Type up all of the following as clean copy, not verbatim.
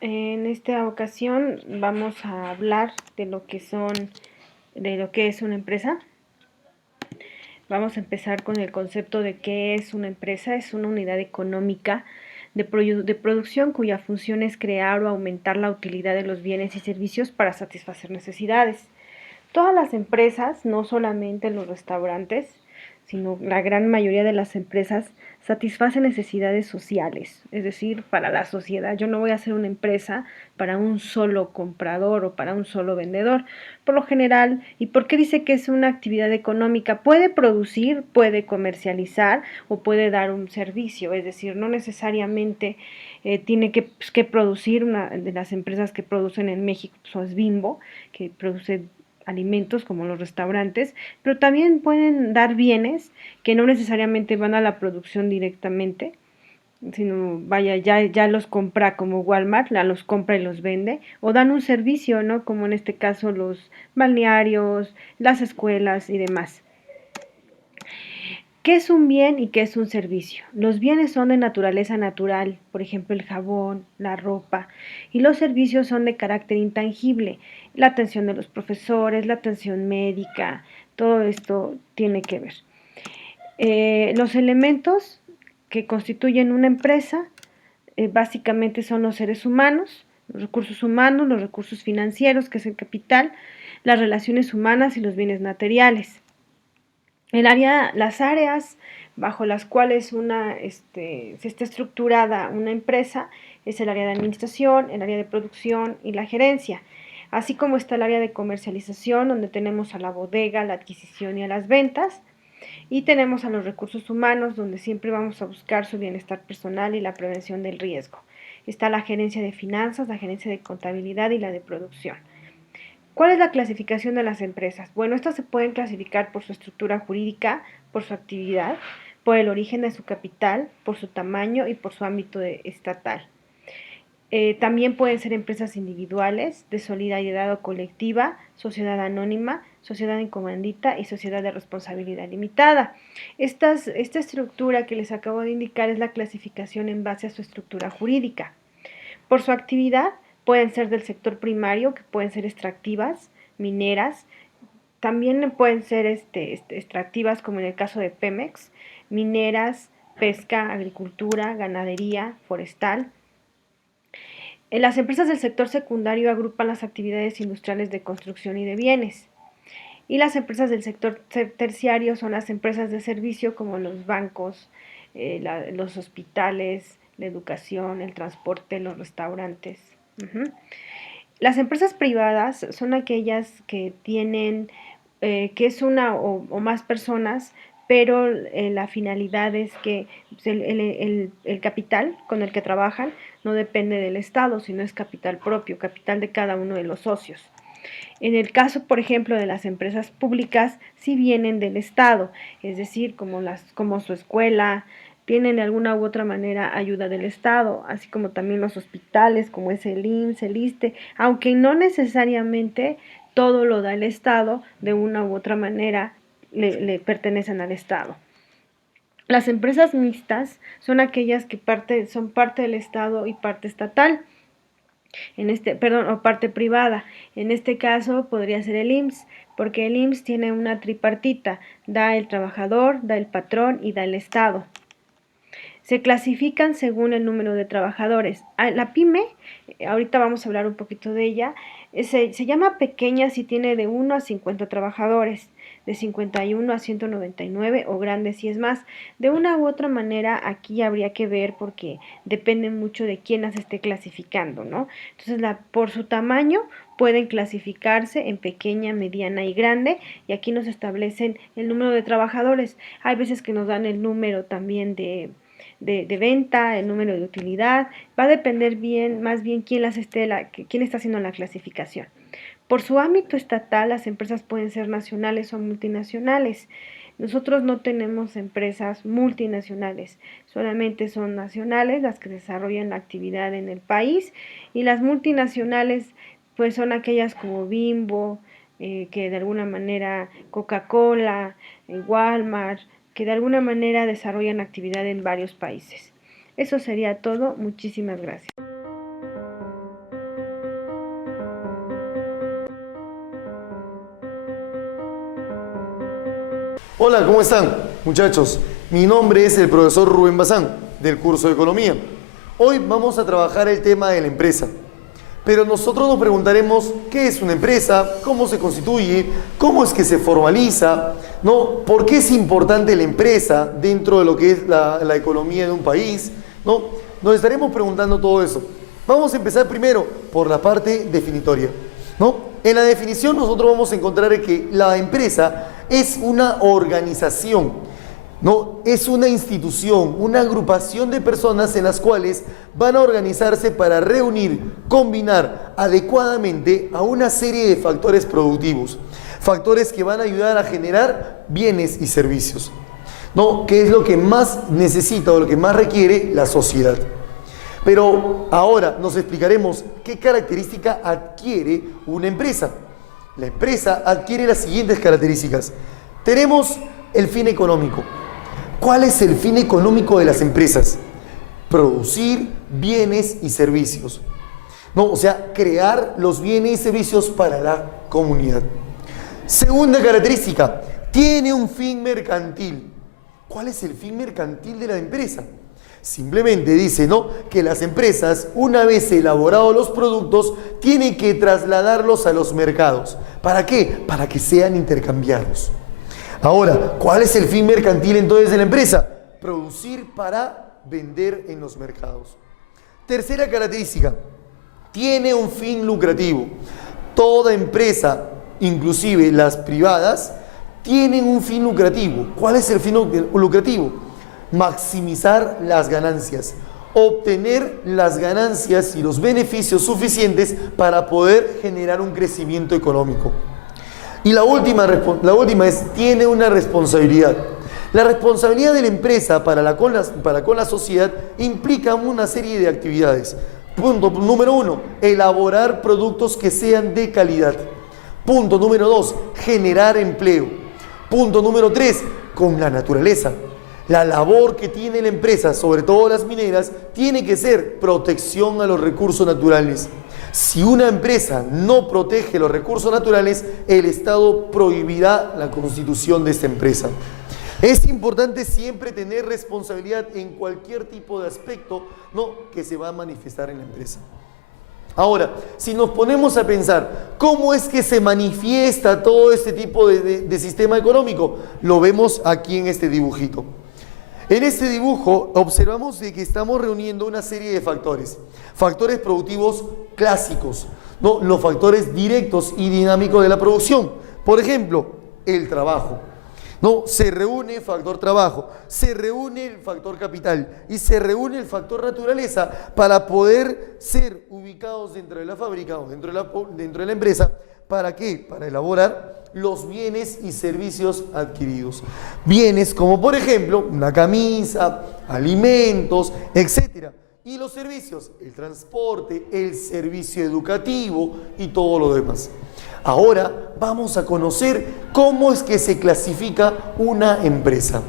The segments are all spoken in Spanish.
En esta ocasión vamos a hablar de lo que es una empresa. Vamos a empezar con el concepto de qué es una empresa. Es una unidad económica de producción cuya función es crear o aumentar la utilidad de los bienes y servicios para satisfacer necesidades. Todas las empresas, no solamente los restaurantes, sino la gran mayoría de las empresas satisfacen necesidades sociales, es decir, para la sociedad. Yo no voy a hacer una empresa para un solo comprador o para un solo vendedor. Por lo general, ¿y por qué dice que es una actividad económica? Puede producir, puede comercializar o puede dar un servicio, es decir, no necesariamente tiene que producir. Una de las empresas que producen en México pues, es Bimbo, que produce alimentos como los restaurantes, pero también pueden dar bienes que no necesariamente van a la producción directamente, sino vaya, ya los compra como Walmart, los compra y los vende, o dan un servicio, ¿no? Como en este caso los balnearios, las escuelas y demás. ¿Qué es un bien y qué es un servicio? Los bienes son de naturaleza natural, por ejemplo el jabón, la ropa, y los servicios son de carácter intangible, la atención de los profesores, la atención médica, todo esto tiene que ver. Los elementos que constituyen una empresa básicamente son los seres humanos, los recursos financieros, que es el capital, las relaciones humanas y los bienes materiales. Las áreas bajo las cuales se está estructurada una empresa es el área de administración, el área de producción y la gerencia, así como está el área de comercialización, donde tenemos a la bodega, la adquisición y a las ventas, y tenemos a los recursos humanos, donde siempre vamos a buscar su bienestar personal y la prevención del riesgo. Está la gerencia de finanzas, la gerencia de contabilidad y la de producción. ¿Cuál es la clasificación de las empresas? Bueno, estas se pueden clasificar por su estructura jurídica, por su actividad, por el origen de su capital, por su tamaño y por su ámbito estatal. También pueden ser empresas individuales, de solidaridad o colectiva, sociedad anónima, sociedad en comandita y sociedad de responsabilidad limitada. Esta estructura que les acabo de indicar es la clasificación en base a su estructura jurídica. Por su actividad, pueden ser del sector primario, que pueden ser extractivas, mineras, también pueden ser extractivas, como en el caso de Pemex, mineras, pesca, agricultura, ganadería, forestal. Las empresas del sector secundario agrupan las actividades industriales de construcción y de bienes. Y las empresas del sector terciario son las empresas de servicio como los bancos, los hospitales, la educación, el transporte, los restaurantes. Las empresas privadas son aquellas que tienen, que es una o más personas, pero la finalidad es que el capital con el que trabajan no depende del Estado, sino es capital propio, capital de cada uno de los socios. En el caso, por ejemplo, de las empresas públicas, sí vienen del Estado, es decir, como su escuela, tienen de alguna u otra manera ayuda del Estado, así como también los hospitales, como es el IMSS, el ISSSTE, aunque no necesariamente todo lo da el Estado, de una u otra manera le pertenecen al Estado. Las empresas mixtas son aquellas que son parte del Estado y parte estatal. O parte privada. En este caso podría ser el IMSS, porque el IMSS tiene una tripartita, da el trabajador, da el patrón y da el Estado. Se clasifican según el número de trabajadores. La pyme, ahorita vamos a hablar un poquito de ella, se llama pequeña si tiene de 1 a 50 trabajadores, de 51 a 199 o grande si es más. De una u otra manera aquí habría que ver porque depende mucho de quién las esté clasificando, ¿no? Entonces por su tamaño pueden clasificarse en pequeña, mediana y grande, y aquí nos establecen el número de trabajadores. Hay veces que nos dan el número también de venta, el número de utilidad, va a depender más bien quién está haciendo la clasificación. Por su ámbito estatal, las empresas pueden ser nacionales o multinacionales. Nosotros no tenemos empresas multinacionales, solamente son nacionales las que desarrollan la actividad en el país, y las multinacionales pues son aquellas como Bimbo, que de alguna manera Coca-Cola, Walmart, que de alguna manera desarrollan actividad en varios países. Eso sería todo. Muchísimas gracias. Hola, ¿cómo están, muchachos? Mi nombre es el profesor Rubén Bazán, del curso de Economía. Hoy vamos a trabajar el tema de la empresa. Pero nosotros nos preguntaremos qué es una empresa, cómo se constituye, cómo es que se formaliza, ¿no? ¿Por qué es importante la empresa dentro de lo que es la economía de un país, ¿no? Nos estaremos preguntando todo eso. Vamos a empezar primero por la parte definitoria, ¿no? En la definición nosotros vamos a encontrar que la empresa es una organización, ¿no? Es una institución, una agrupación de personas en las cuales van a organizarse para reunir, combinar adecuadamente a una serie de factores productivos, factores que van a ayudar a generar bienes y servicios, ¿no? Que es lo que más necesita o lo que más requiere la sociedad. Pero ahora nos explicaremos qué característica adquiere una empresa. La empresa adquiere las siguientes características. Tenemos el fin económico. ¿Cuál es el fin económico de las empresas? Producir bienes y servicios, ¿no? O sea, crear los bienes y servicios para la comunidad. Segunda característica, tiene un fin mercantil. ¿Cuál es el fin mercantil de la empresa? Simplemente dice, ¿no?, que las empresas, una vez elaborados los productos, tienen que trasladarlos a los mercados. ¿Para qué? Para que sean intercambiados. Ahora, ¿cuál es el fin mercantil entonces de la empresa? Producir para vender en los mercados. Tercera característica, tiene un fin lucrativo. Toda empresa, inclusive las privadas, tienen un fin lucrativo. ¿Cuál es el fin lucrativo? Maximizar las ganancias, obtener las ganancias y los beneficios suficientes para poder generar un crecimiento económico. Y la última es, tiene una responsabilidad. La responsabilidad de la empresa para con la sociedad implica una serie de actividades. Punto número 1, elaborar productos que sean de calidad. Punto número 2, generar empleo. Punto número 3, con la naturaleza. La labor que tiene la empresa, sobre todo las mineras, tiene que ser protección a los recursos naturales. Si una empresa no protege los recursos naturales, el Estado prohibirá la constitución de esta empresa. Es importante siempre tener responsabilidad en cualquier tipo de aspecto, ¿no?, que se va a manifestar en la empresa. Ahora, si nos ponemos a pensar cómo es que se manifiesta todo este tipo de sistema económico, lo vemos aquí en este dibujito. En este dibujo observamos de que estamos reuniendo una serie de factores productivos clásicos, ¿no?, los factores directos y dinámicos de la producción. Por ejemplo, el trabajo, ¿no? Se reúne el factor trabajo, se reúne el factor capital y se reúne el factor naturaleza para poder ser ubicados dentro de la fábrica o dentro de la empresa. ¿Para qué? Para elaborar los bienes y servicios adquiridos. Bienes como, por ejemplo, una camisa, alimentos, etc. Y los servicios, el transporte, el servicio educativo y todo lo demás. Ahora vamos a conocer cómo es que se clasifica una empresa.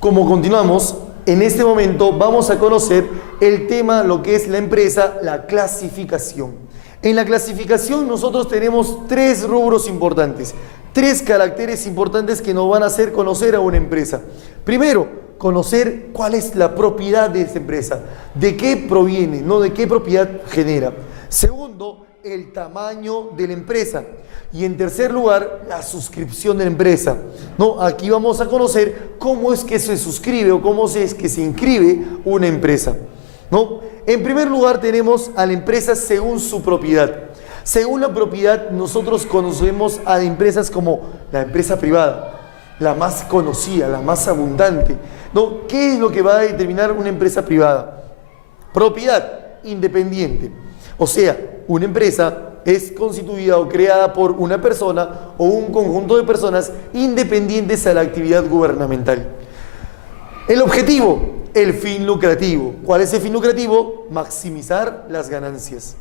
Como continuamos, en este momento vamos a conocer el tema, lo que es la empresa, la clasificación. En la clasificación nosotros tenemos 3 rubros importantes, 3 caracteres importantes que nos van a hacer conocer a una empresa. Primero, conocer cuál es la propiedad de esa empresa, de qué proviene, no de qué propiedad genera. Segundo, el tamaño de la empresa. Y en tercer lugar, la suscripción de la empresa, ¿no? Aquí vamos a conocer cómo es que se suscribe o cómo es que se inscribe una empresa, ¿no? En primer lugar tenemos a la empresa según su propiedad. Según la propiedad, nosotros conocemos a empresas como la empresa privada, la más conocida, la más abundante, ¿no? ¿Qué es lo que va a determinar una empresa privada? Propiedad independiente. O sea, una empresa es constituida o creada por una persona o un conjunto de personas independientes a la actividad gubernamental. El objetivo, el fin lucrativo. ¿Cuál es el fin lucrativo? Maximizar las ganancias.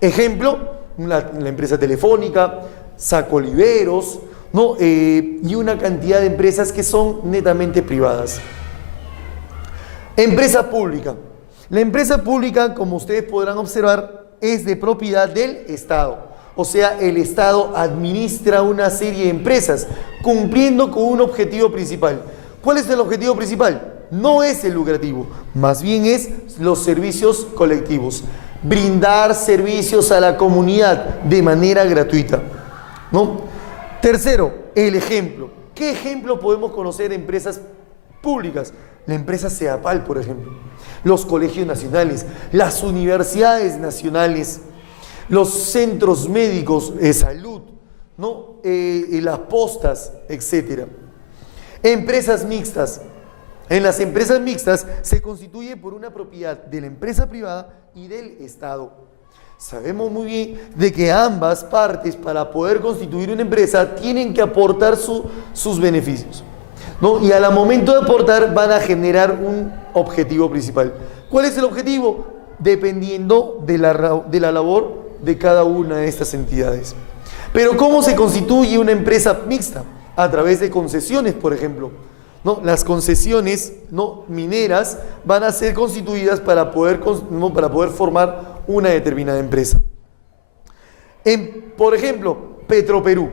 Ejemplo, la empresa telefónica, Sacoliveros, ¿no? Y una cantidad de empresas que son netamente privadas. Empresa pública. La empresa pública, como ustedes podrán observar, es de propiedad del Estado. O sea, el Estado administra una serie de empresas cumpliendo con un objetivo principal. ¿Cuál es el objetivo principal? No es el lucrativo, más bien es los servicios colectivos. Brindar servicios a la comunidad de manera gratuita, ¿no? Tercero, el ejemplo. ¿Qué ejemplo podemos conocer de empresas públicas? La empresa CEAPAL, por ejemplo. Los colegios nacionales, las universidades nacionales, los centros médicos de salud, ¿no? Las postas, etcétera. Empresas mixtas. En las empresas mixtas se constituye por una propiedad de la empresa privada y del Estado. Sabemos muy bien de que ambas partes, para poder constituir una empresa, tienen que aportar sus beneficios, ¿no? Y al momento de aportar van a generar un objetivo principal. ¿Cuál es el objetivo? Dependiendo de la labor de cada una de estas entidades. Pero ¿cómo se constituye una empresa mixta? A través de concesiones, por ejemplo, ¿no? Las concesiones, ¿no?, mineras van a ser constituidas para poder formar una determinada empresa. Por ejemplo, Petroperú.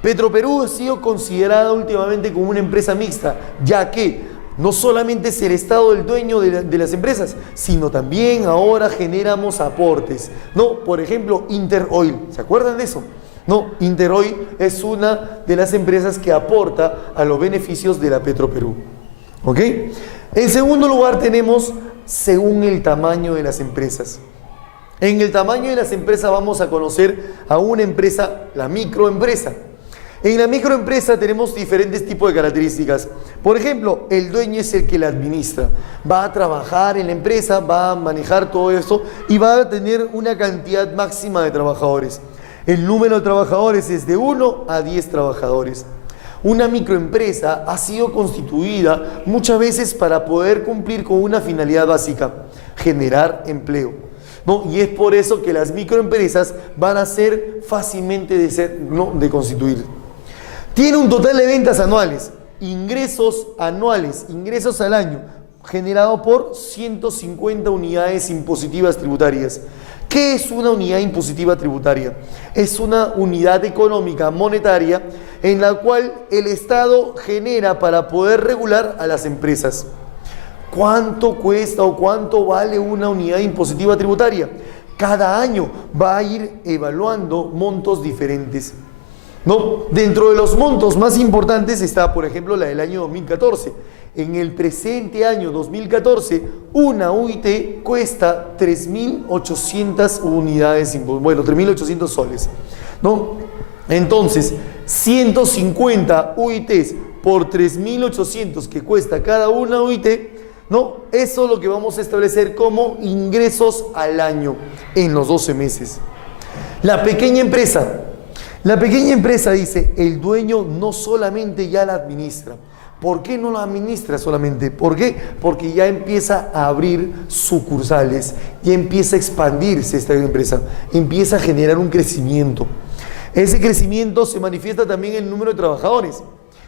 Petroperú ha sido considerada últimamente como una empresa mixta, ya que no solamente es el Estado el dueño de las empresas, sino también ahora generamos aportes, ¿no? Por ejemplo, Interoil, ¿se acuerdan de eso? No, Interoil es una de las empresas que aporta a los beneficios de la Petroperú. ¿Ok? En segundo lugar tenemos según el tamaño de las empresas. En el tamaño de las empresas vamos a conocer a una empresa, la microempresa. En la microempresa tenemos diferentes tipos de características. Por ejemplo, el dueño es el que la administra. Va a trabajar en la empresa, va a manejar todo eso y va a tener una cantidad máxima de trabajadores. El número de trabajadores es de 1 a 10 trabajadores. Una microempresa ha sido constituida muchas veces para poder cumplir con una finalidad básica: generar empleo, ¿no? Y es por eso que las microempresas van a ser fácilmente de constituir. Tiene un total de ventas anuales, ingresos al año, generado por 150 unidades impositivas tributarias. ¿Qué es una unidad impositiva tributaria? Es una unidad económica monetaria en la cual el Estado genera para poder regular a las empresas. ¿Cuánto cuesta o cuánto vale una unidad impositiva tributaria? Cada año va a ir evaluando montos diferentes, ¿no? Dentro de los montos más importantes está, por ejemplo, la del año 2014. En el presente año 2014, una UIT cuesta 3.800 unidades, bueno, 3.800 soles, ¿no? Entonces, 150 UITs por 3.800 que cuesta cada una UIT, ¿no? Eso es lo que vamos a establecer como ingresos al año en los 12 meses. La pequeña empresa. La pequeña empresa, dice, el dueño no solamente ya la administra. ¿Por qué no la administra solamente? ¿Por qué? Porque ya empieza a abrir sucursales, ya empieza a expandirse esta empresa, empieza a generar un crecimiento. Ese crecimiento se manifiesta también en el número de trabajadores.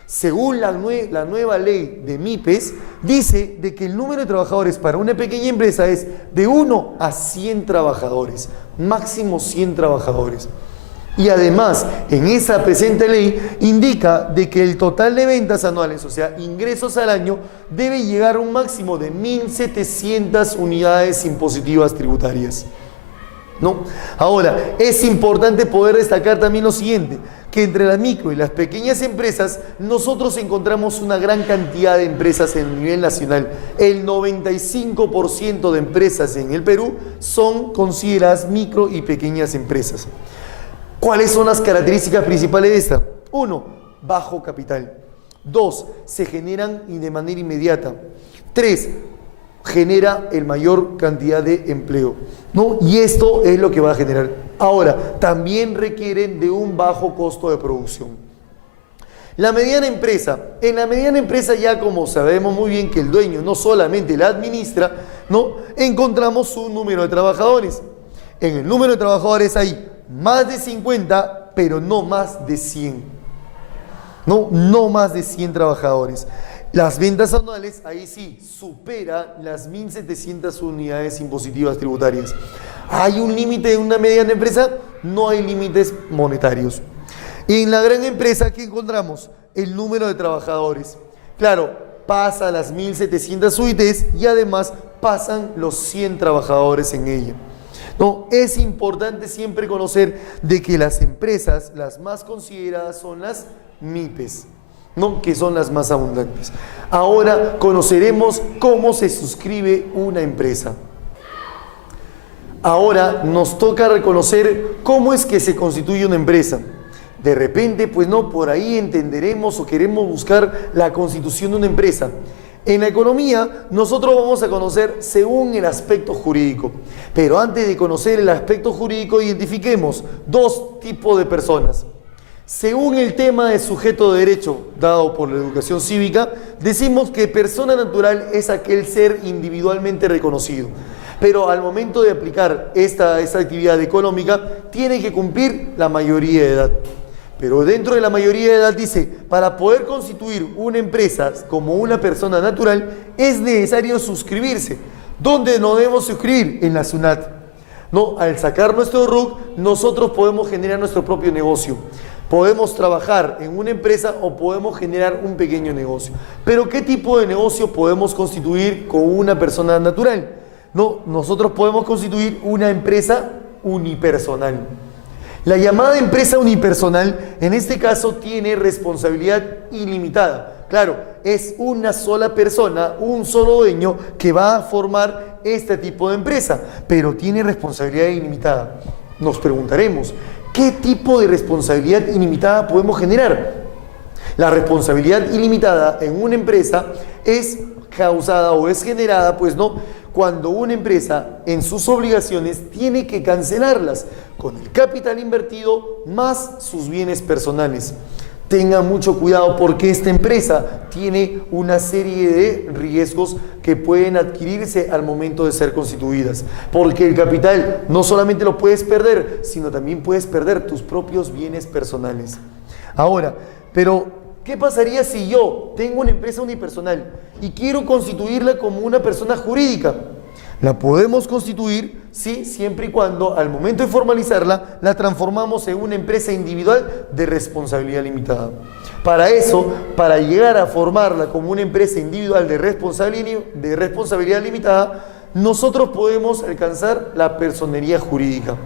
Según la nueva ley de MIPES, dice de que el número de trabajadores para una pequeña empresa es de 1 a 100 trabajadores, máximo 100 trabajadores. Y además, en esa presente ley indica de que el total de ventas anuales, o sea, ingresos al año, debe llegar a un máximo de 1.700 unidades impositivas tributarias, ¿no? Ahora, es importante poder destacar también lo siguiente, que entre las micro y las pequeñas empresas, nosotros encontramos una gran cantidad de empresas en el nivel nacional. El 95% de empresas en el Perú son consideradas micro y pequeñas empresas. ¿Cuáles son las características principales de esta? 1, bajo capital. 2, se generan de manera inmediata. 3, genera el mayor cantidad de empleo, ¿no? Y esto es lo que va a generar. Ahora, también requieren de un bajo costo de producción. La mediana empresa. En la mediana empresa, ya como sabemos muy bien que el dueño no solamente la administra, ¿no?, encontramos un número de trabajadores. En el número de trabajadores hay más de 50, pero no más de 100. No más de 100 trabajadores. Las ventas anuales, ahí sí, supera las 1.700 unidades impositivas tributarias. ¿Hay un límite de una mediana empresa? no hay límites monetarios. En la gran empresa, ¿qué encontramos? El número de trabajadores. Claro, pasa las 1.700 UITs y además pasan los 100 trabajadores en ella. No, es importante siempre conocer de que las empresas, las más consideradas son las MIPES, ¿no? Que son las más abundantes. Ahora conoceremos cómo se suscribe una empresa. Ahora nos toca reconocer cómo es que se constituye una empresa. De repente, pues no, por ahí entenderemos o queremos buscar la constitución de una empresa. En la economía, nosotros vamos a conocer según el aspecto jurídico. Pero antes de conocer el aspecto jurídico, identifiquemos dos tipos de personas. Según el tema de sujeto de derecho dado por la educación cívica, decimos que persona natural es aquel ser individualmente reconocido. Pero al momento de aplicar esta actividad económica, tiene que cumplir la mayoría de edad. Pero dentro de la mayoría de edad dice, para poder constituir una empresa como una persona natural, es necesario suscribirse. ¿Dónde nos debemos suscribir? En la SUNAT. No, al sacar nuestro RUC, nosotros podemos generar nuestro propio negocio. Podemos trabajar en una empresa o podemos generar un pequeño negocio. Pero ¿qué tipo de negocio podemos constituir con una persona natural? No, nosotros podemos constituir una empresa unipersonal. La llamada empresa unipersonal, en este caso, tiene responsabilidad ilimitada. Claro, es una sola persona, un solo dueño que va a formar este tipo de empresa, pero tiene responsabilidad ilimitada. Nos preguntaremos, ¿qué tipo de responsabilidad ilimitada podemos generar? La responsabilidad ilimitada en una empresa es causada o es generada, pues no, cuando una empresa en sus obligaciones tiene que cancelarlas con el capital invertido más sus bienes personales. Tengan mucho cuidado porque esta empresa tiene una serie de riesgos que pueden adquirirse al momento de ser constituidas. Porque el capital no solamente lo puedes perder, sino también puedes perder tus propios bienes personales. Ahora, pero ¿qué pasaría si yo tengo una empresa unipersonal y quiero constituirla como una persona jurídica? La podemos constituir, sí, siempre y cuando al momento de formalizarla, la transformamos en una empresa individual de responsabilidad limitada. Para eso, para llegar a formarla como una empresa individual de responsabilidad limitada, nosotros podemos alcanzar la personería jurídica.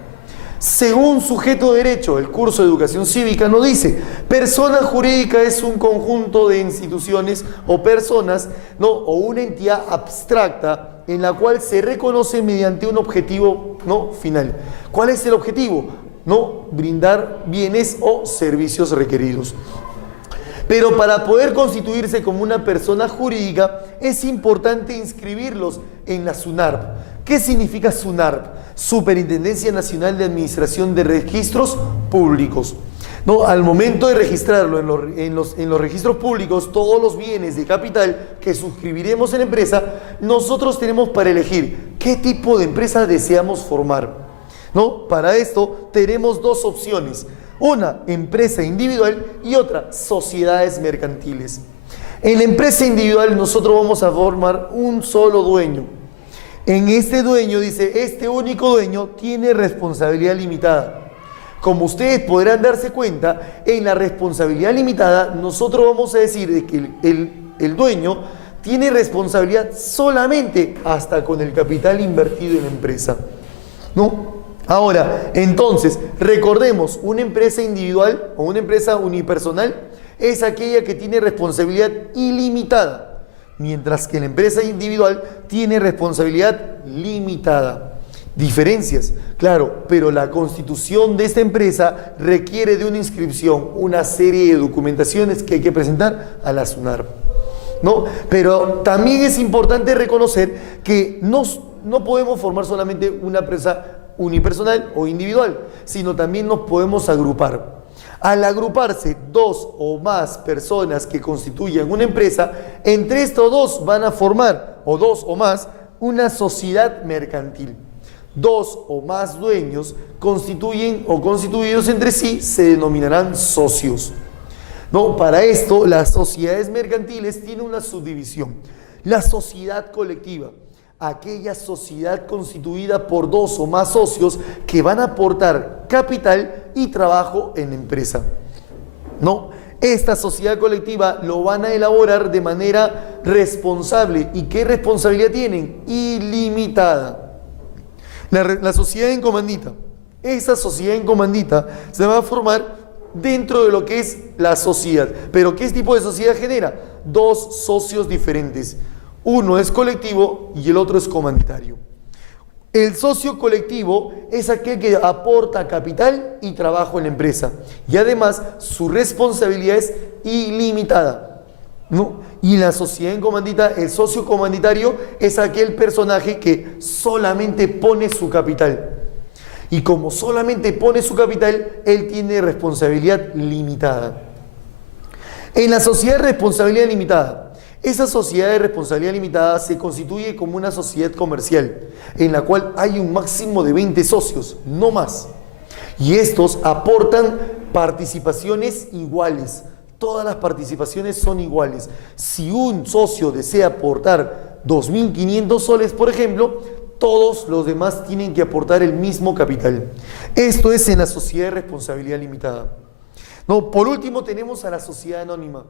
Según sujeto de derecho, el curso de educación cívica nos dice, persona jurídica es un conjunto de instituciones o personas, ¿no? O una entidad abstracta en la cual se reconoce mediante un objetivo, ¿no? Final. ¿Cuál es el objetivo? No brindar bienes o servicios requeridos. Pero para poder constituirse como una persona jurídica es importante inscribirlos en la SUNARP. ¿Qué significa SUNARP? Superintendencia Nacional de Administración de Registros Públicos. No, al momento de registrarlo en los registros públicos, todos los bienes de capital que suscribiremos en la empresa, nosotros tenemos para elegir qué tipo de empresa deseamos formar. ¿No? Para esto tenemos dos opciones, una empresa individual y otra sociedades mercantiles. En la empresa individual nosotros vamos a formar un solo dueño. En este dueño, dice, este único dueño tiene responsabilidad limitada. Como ustedes podrán darse cuenta, en la responsabilidad limitada nosotros vamos a decir de que el dueño tiene responsabilidad solamente hasta con el capital invertido en la empresa, ¿no? Ahora, entonces, recordemos, una empresa individual o una empresa unipersonal es aquella que tiene responsabilidad ilimitada, mientras que la empresa individual tiene responsabilidad limitada. Diferencias, claro, pero la constitución de esta empresa requiere de una inscripción, una serie de documentaciones que hay que presentar a la SUNARP, ¿no? Pero también es importante reconocer que no podemos formar solamente una empresa unipersonal o individual, sino también nos podemos agrupar. Al agruparse dos o más personas que constituyan una empresa, entre estos dos van a formar, o dos o más, una sociedad mercantil. Dos o más dueños constituyen o constituidos entre sí se denominarán socios. No, para esto las sociedades mercantiles tienen una subdivisión, la sociedad colectiva. aquella sociedad constituida por dos o más socios que van a aportar capital y trabajo en la empresa. ¿No? Esta sociedad colectiva lo van a elaborar de manera responsable. ¿Y qué responsabilidad tienen? Ilimitada. La sociedad en comandita. Esa sociedad en comandita se va a formar dentro de lo que es la sociedad. ¿Pero qué tipo de sociedad genera? Dos socios diferentes. Uno es colectivo y el otro es comanditario. El socio colectivo es aquel que aporta capital y trabajo en la empresa. Y además su responsabilidad es ilimitada, ¿no? Y en la sociedad en comandita, el socio comanditario es aquel personaje que solamente pone su capital. Y como solamente pone su capital, él tiene responsabilidad limitada. En la sociedad de responsabilidad limitada, esa sociedad de responsabilidad limitada se constituye como una sociedad comercial, en la cual hay un máximo de 20 socios, no más. Y estos aportan participaciones iguales. Todas las participaciones son iguales. Si un socio desea aportar 2.500 soles, por ejemplo, todos los demás tienen que aportar el mismo capital. Esto es en la sociedad de responsabilidad limitada. No, por último tenemos a la sociedad anónima.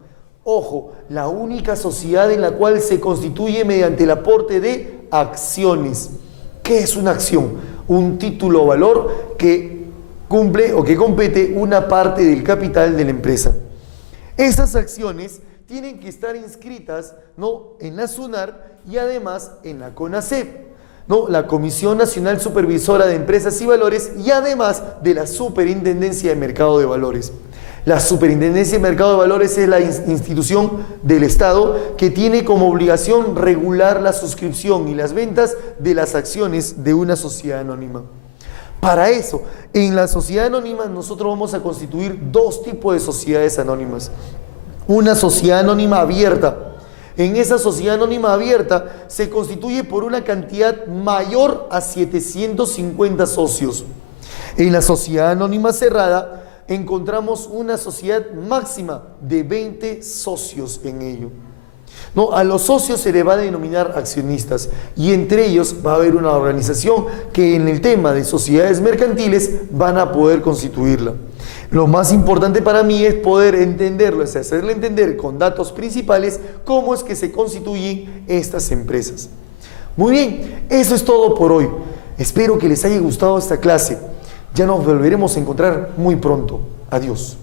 Ojo, la única sociedad en la cual se constituye mediante el aporte de acciones. ¿Qué es una acción? Un título o valor que cumple o que compete una parte del capital de la empresa. Esas acciones tienen que estar inscritas, ¿no?, en la SUNAR y además en la CONACEP, ¿no?, la Comisión Nacional Supervisora de Empresas y Valores, y además de la Superintendencia de Mercado de Valores. La Superintendencia de Mercado de Valores es la institución del Estado que tiene como obligación regular la suscripción y las ventas de las acciones de una sociedad anónima. Para eso, en la sociedad anónima nosotros vamos a constituir dos tipos de sociedades anónimas. Una sociedad anónima abierta. En esa sociedad anónima abierta se constituye por una cantidad mayor a 750 socios. En la sociedad anónima cerrada encontramos una sociedad máxima de 20 socios en ello. No, a los socios se les va a denominar accionistas y entre ellos va a haber una organización que en el tema de sociedades mercantiles van a poder constituirla. Lo más importante para mí es poder entenderlo, es hacerle entender con datos principales cómo es que se constituyen estas empresas. Muy bien, eso es todo por hoy. Espero que les haya gustado esta clase. Ya nos volveremos a encontrar muy pronto. Adiós.